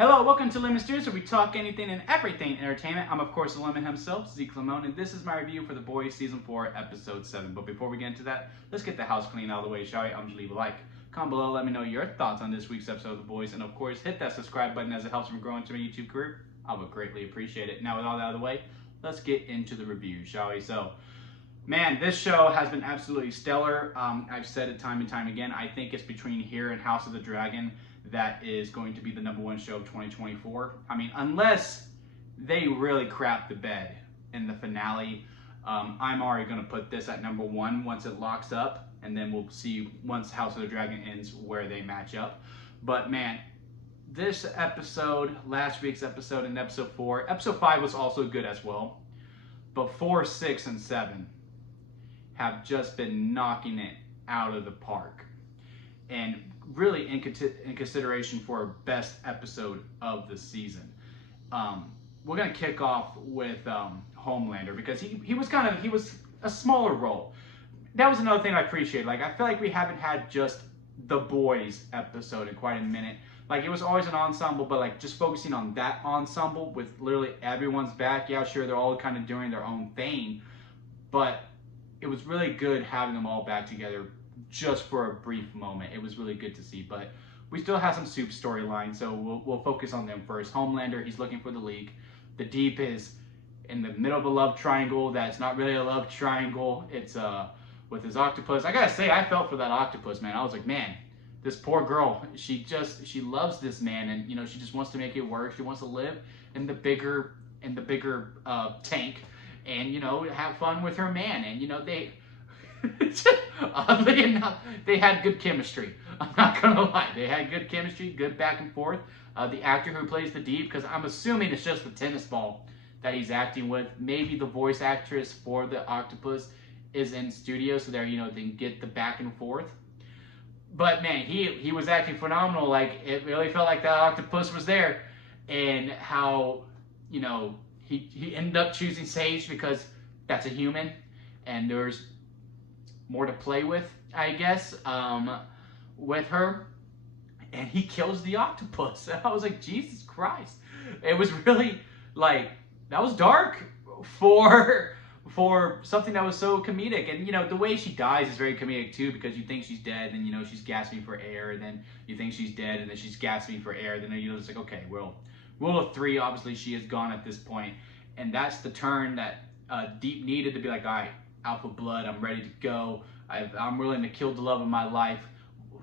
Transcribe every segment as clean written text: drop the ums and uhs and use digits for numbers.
Hello, welcome to Lemon Steers, where we talk anything and everything entertainment. I'm, of course, the Lemon himself, Zeke Lamone, and this is my review for The Boys Season 4, Episode 7. But before we get into that, let's get the house clean out of the way, shall we? I'm just leave a like. Comment below, let me know your thoughts on this week's episode of The Boys, and of course, hit that subscribe button as it helps me grow into my YouTube career. I would greatly appreciate it. Now, with all that out of the way, let's get into the review, shall we? So, man, this show has been absolutely stellar. I've said it time and time again. I think it's between here and House of the Dragon that is going to be the #1 show of 2024. I mean, unless they really crap the bed in the finale, I'm already going to put this at #1 once it locks up, and then we'll see once House of the Dragon ends where they match up. But man, this episode, last week's episode, and episode 4, episode 5 was also good as well, but 4, 6, and 7 have just been knocking it out of the park. And really in consideration for best episode of the season. We're gonna kick off with Homelander, because he was a smaller role. That was another thing I appreciated. Like, I feel like we haven't had just the Boys episode in quite a minute. Like, it was always an ensemble, but like just focusing on that ensemble with literally everyone's back. Yeah, sure, they're all kind of doing their own thing, but it was really good having them all back together just for a brief moment. It was really good to see, but we still have some soup storylines, so we'll focus on them first. Homelander, he's looking for the leak. The Deep is in the middle of a love triangle that's not really a love triangle. It's with his octopus. I gotta say, I felt for that octopus, man. I was like, man, this poor girl, she loves this man, and you know, she just wants to make it work. She wants to live in the bigger tank, and you know, have fun with her man. And you know, they oddly enough, they had good chemistry. I'm not gonna lie, they had good chemistry, good back and forth. The actor who plays the Deep, because I'm assuming it's just the tennis ball that he's acting with. Maybe the voice actress for the octopus is in studio, so there, you know, they can get the back and forth. But man, he was acting phenomenal. Like, it really felt like that octopus was there, and how, you know, he ended up choosing Sage because that's a human, and there's more to play with, I guess, with her, and he kills the octopus. And I was like, Jesus Christ. It was really, like, that was dark for something that was so comedic. And, you know, the way she dies is very comedic, too, because you think she's dead, and, you know, she's gasping for air, and then you think she's dead, and then she's gasping for air, then you're just like, okay, well, rule of 3, obviously she is gone at this point. And that's the turn that Deep needed to be like, all right, Alpha Blood, I'm ready to go. I'm willing to kill the love of my life.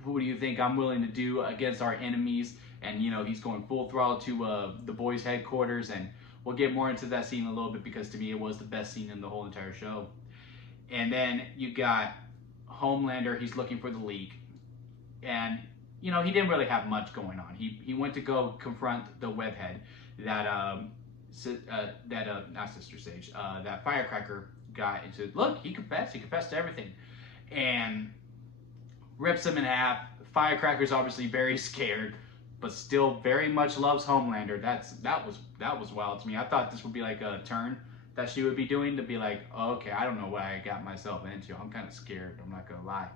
Who do you think I'm willing to do against our enemies? And, you know, he's going full throttle to the Boys' headquarters, and we'll get more into that scene in a little bit, because to me it was the best scene in the whole entire show. And then you got Homelander, he's looking for the leak, and, you know, he didn't really have much going on. He went to go confront the webhead that not Sister Sage, that Firecracker guy, and said, look, he confessed to everything, and rips him in half. Firecracker's obviously very scared, but still very much loves Homelander. That was wild to me. I thought this would be like a turn that she would be doing, to be like, oh, okay, I don't know what I got myself into. I'm kind of scared, I'm not gonna lie.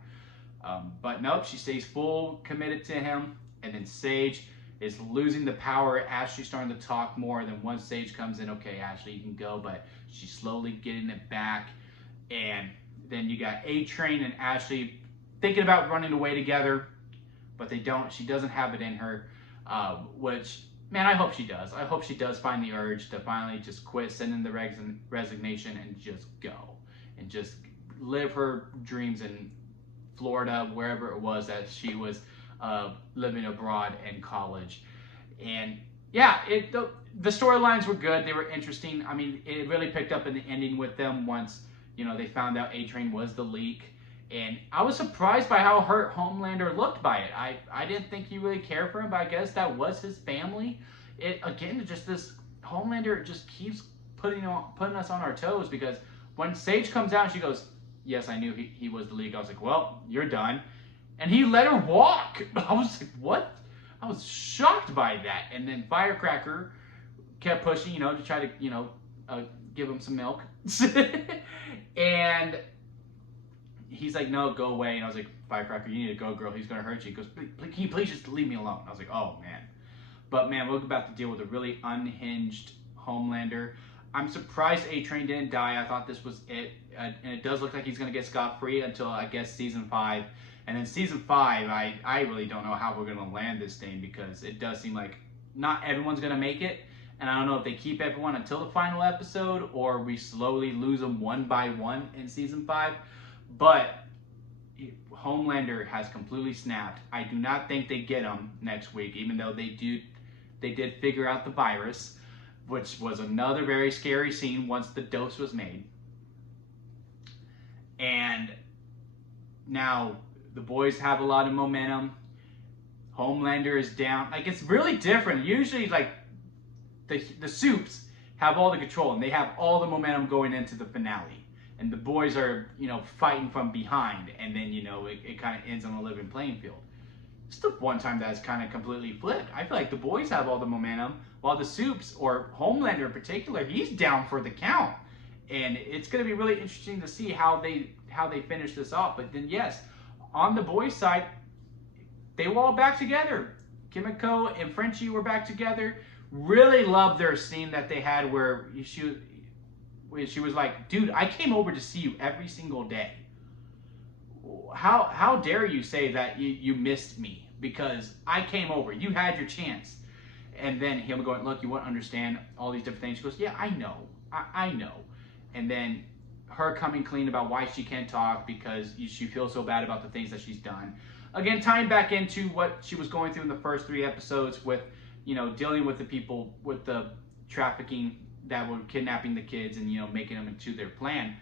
But nope, she stays full committed to him, and then Sage is losing the power. Ashley's starting to talk more. Then once Sage comes in, okay, Ashley, you can go, but she's slowly getting it back. And then you got A-Train and Ashley thinking about running away together, but they don't. She doesn't have it in her, which, man, I hope she does. I hope she does find the urge to finally just quit, send in the resignation, and just go. And just live her dreams in Florida, wherever it was that she was living abroad in college. And yeah, the storylines were good. They were interesting. I mean, it really picked up in the ending with them once, you know, they found out A-Train was the leak. And I was surprised by how hurt Homelander looked by it. I didn't think he really cared for him, but I guess that was his family. Again, just this Homelander just keeps putting us on our toes, because when Sage comes out and she goes, yes, I knew he was the leak. I was like, well, you're done. And he let her walk. I was like, what? I was shocked by that. And then Firecracker kept pushing, you know, to try to, you know, give him some milk. And he's like, no, go away. And I was like, Firecracker, you need to go, girl. He's going to hurt you. He goes, can you please just leave me alone? I was like, oh, man. But man, we're about to deal with a really unhinged Homelander. I'm surprised A-Train didn't die. I thought this was it. And it does look like he's going to get scot-free until, I guess, season 5. And then season 5, I really don't know how we're going to land this thing, because it does seem like not everyone's going to make it. And I don't know if they keep everyone until the final episode or we slowly lose them one by one in season 5. But Homelander has completely snapped. I do not think they get him next week, even though they did figure out the virus, which was another very scary scene once the dose was made. And now the boys have a lot of momentum. Homelander is down. Like, it's really different. Usually, like, the Supes have all the control and they have all the momentum going into the finale. And the boys are, fighting from behind. And then, it kind of ends on a living playing field. It's the one time that's kind of completely flipped. I feel like the boys have all the momentum, while the Supes, or Homelander in particular, he's down for the count. And it's going to be really interesting to see how they finish this off. But then, yes, on the boys' side, they were all back together. Kimiko and Frenchie were back together. Really loved their scene that they had where she was like, dude, I came over to see you every single day. How dare you say that you missed me? Because I came over. You had your chance. And then him going, look, you won't understand all these different things. She goes, yeah, I know. I know. And then her coming clean about why she can't talk because she feels so bad about the things that she's done. Again, tying back into what she was going through in the first 3 episodes with, dealing with the people with the trafficking that were kidnapping the kids and, making them into their plan.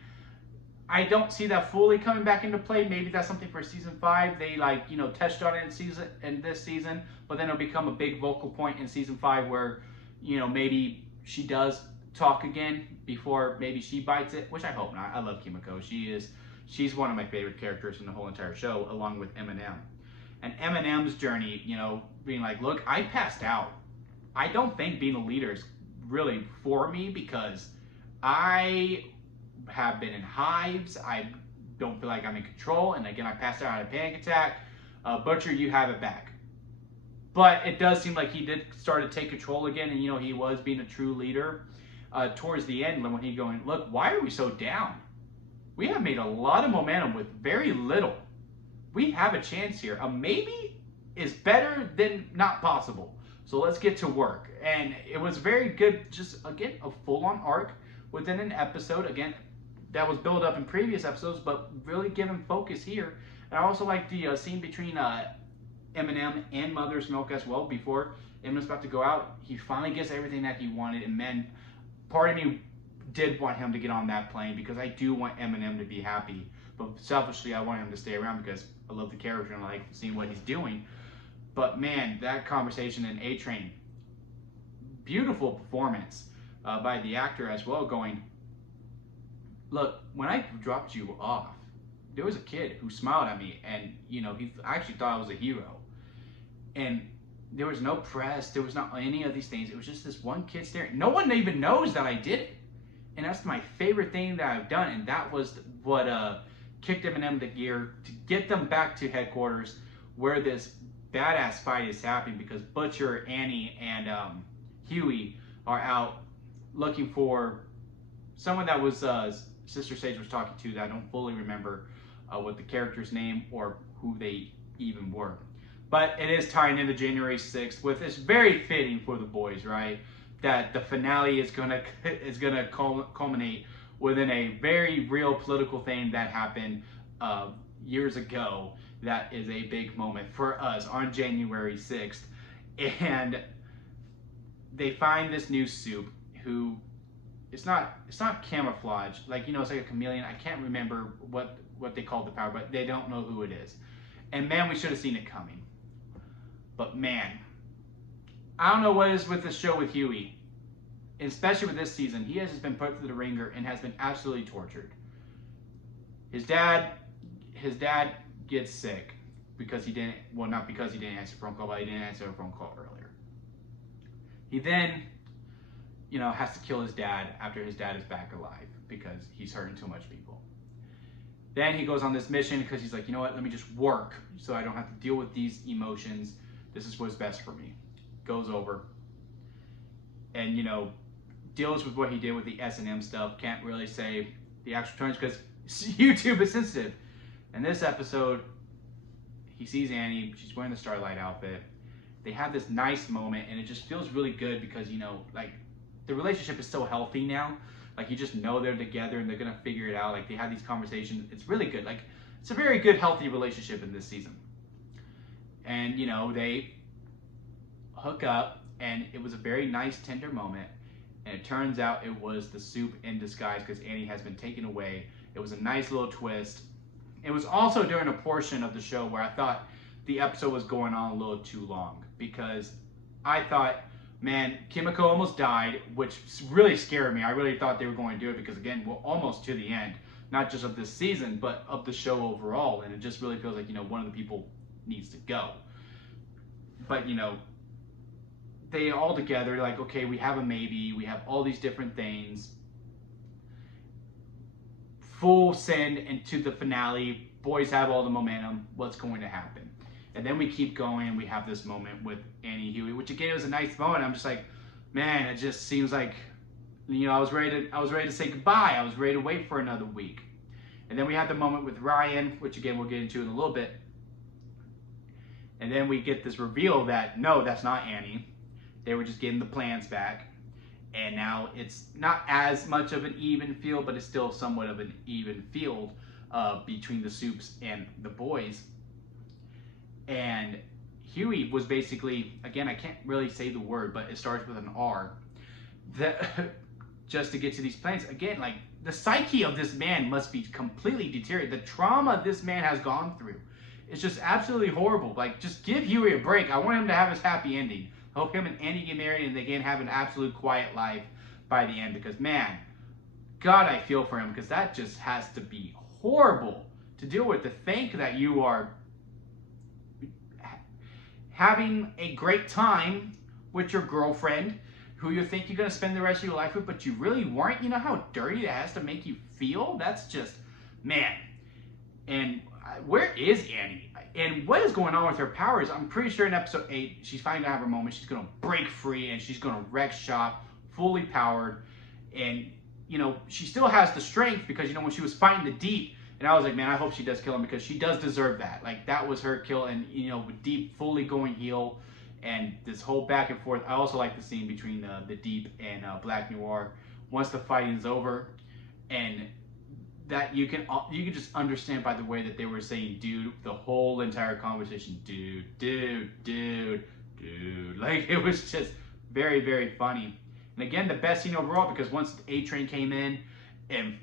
I don't see that fully coming back into play. Maybe that's something for season 5. They touched on it in this season, but then it'll become a big vocal point in season 5 where, maybe she does talk again before maybe she bites it, which I hope not. I love Kimiko. She's one of my favorite characters in the whole entire show, along with Eminem. And Eminem's journey, being like, look, I passed out. I don't think being a leader is really for me because I have been in hives. I don't feel like I'm in control. And again, I passed out, I had a panic attack. Butcher, you have it back. But it does seem like he did start to take control again. And, he was being a true leader towards the end when he going, look, why are we so down? We have made a lot of momentum with very little. We have a chance here. A maybe is better than not possible. So let's get to work. And it was very good, just, again, a full-on arc within an episode. Again, that was built up in previous episodes, but really given focus here. And I also like the scene between Eminem and Mother's Milk as well. Before Eminem's about to go out, he finally gets everything that he wanted. And man, part of me did want him to get on that plane because I do want Eminem to be happy. But selfishly, I want him to stay around because I love the character and I like seeing what he's doing. But man, that conversation in A-Train, beautiful performance by the actor as well, going, look, when I dropped you off, there was a kid who smiled at me and, he actually thought I was a hero. And there was no press, there was not any of these things. It was just this one kid staring. No one even knows that I did it. And that's my favorite thing that I've done. And that was what kicked Eminem into gear to get them back to headquarters where this badass fight is happening, because Butcher, Annie, and Huey are out looking for someone that was Sister Sage was talking to, that I don't fully remember what the character's name or who they even were. But it is tying into January 6th, with it's very fitting for the boys, right? That the finale is gonna culminate within a very real political thing that happened years ago. That is a big moment for us on January 6th. And they find this new Supe who, it's not camouflage, like, it's like a chameleon. I can't remember what they called the power, but they don't know who it is. And man, we should have seen it coming. But man, I don't know what it is with the show with Huey, especially with this season. He has just been put through the ringer and has been absolutely tortured. His dad gets sick because he didn't, well, not because he didn't answer a phone call, but he didn't answer a phone call earlier. He then, has to kill his dad after his dad is back alive because he's hurting too much people. Then he goes on this mission because he's like, you know what, let me just work so I don't have to deal with these emotions. This is what's best for me. goes over and, you know, deals with what he did with the S&M stuff. Can't really say the actual terms because YouTube is sensitive. In this episode, he sees Annie. She's wearing the Starlight outfit. They have this nice moment, and it just feels really good because, you know, like, the relationship is so healthy now. Like, you just know they're together and they're going to figure it out. Like, they have these conversations. It's really good. Like, it's a very good, healthy relationship in this season. And, you know, they hook up, and it was a very nice, tender moment. And it turns out it was the soup in disguise because Annie has been taken away. It was a nice little twist. It was also during a portion of the show where I thought the episode was going on a little too long because I thought, man, Kimiko almost died, which really scared me. I really thought they were going to do it because, again, we're almost to the end, not just of this season, but of the show overall. And it just really feels like, you know, one of the people needs to go. But, you know, they all together, like, okay, we have a maybe, we have all these different things. Full send into the finale. Boys have all the momentum. What's going to happen? And then we keep going. We have this moment with Annie Huey, which again was a nice moment. I'm just like, man, it just seems like, you know, I was ready to say goodbye. I was ready to wait for another week. And then we had the moment with Ryan, which again we'll get into in a little bit. And then we get this reveal that no, that's not Annie. They were just getting the plans back. And now it's not as much of an even field, but it's still somewhat of an even field between the Soups and the boys. And Huey was basically, again, I can't really say the word, but it starts with an R. That just to get to these plans, again, like the psyche of this man must be completely deteriorated. The trauma this man has gone through is just absolutely horrible. Like, just give Huey a break. I want him to have his happy ending. I hope him and Annie get married and they can have an absolute quiet life by the end because, man, God, I feel for him because that just has to be horrible to deal with. To think that you are having a great time with your girlfriend who you think you're going to spend the rest of your life with, but you really weren't. You know how dirty that has to make you feel? That's just, man. And where is Annie? And what is going on with her powers? I'm pretty sure in episode 8, she's finally going to have her moment. She's going to break free and she's going to wreck shop, fully powered. And, you know, she still has the strength because, you know, when she was fighting the Deep, and I was like, man, I hope she does kill him because she does deserve that. Like, that was her kill. And, you know, with Deep fully going heel and this whole back and forth. I also like the scene between the Deep and Black Noir once the fighting's over. And that you can just understand by the way that they were saying dude the whole entire conversation. Dude. Like, it was just very, very funny. And again, the best scene overall because once A-Train came in and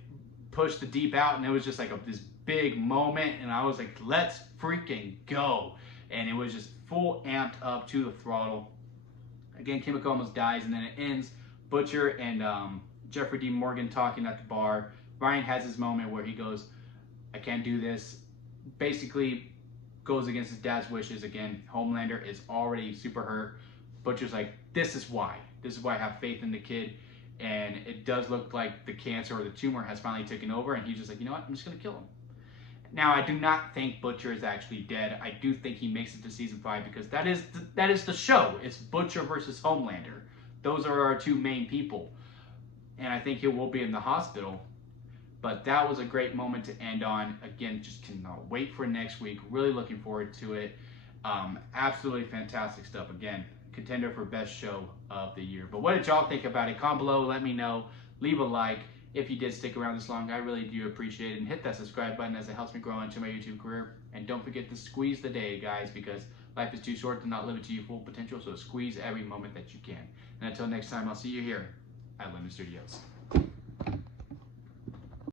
pushed the Deep out and it was just like this big moment and I was like, let's freaking go. And it was just full amped up to the throttle. Again, Kimiko almost dies and then it ends. Butcher and Jeffrey D. Morgan talking at the bar. Ryan has his moment where he goes, I can't do this. Basically goes against his dad's wishes. Again, Homelander is already super hurt. Butcher's like, this is why. This is why I have faith in the kid. And it does look like the cancer or the tumor has finally taken over. And he's just like, you know what? I'm just going to kill him. Now, I do not think Butcher is actually dead. I do think he makes it to season 5 because that is the show. It's Butcher versus Homelander. Those are our two main people. And I think he will be in the hospital. But that was a great moment to end on. Again, just cannot wait for next week. Really looking forward to it. Absolutely fantastic stuff. Again, contender for best show of the year. But what did y'all think about it? Comment below. Let me know. Leave a like. If you did stick around this long, I really do appreciate it. And hit that subscribe button as it helps me grow into my YouTube career. And don't forget to squeeze the day, guys, because life is too short to not live it to your full potential. So squeeze every moment that you can. And until next time, I'll see you here at Lemon Studios.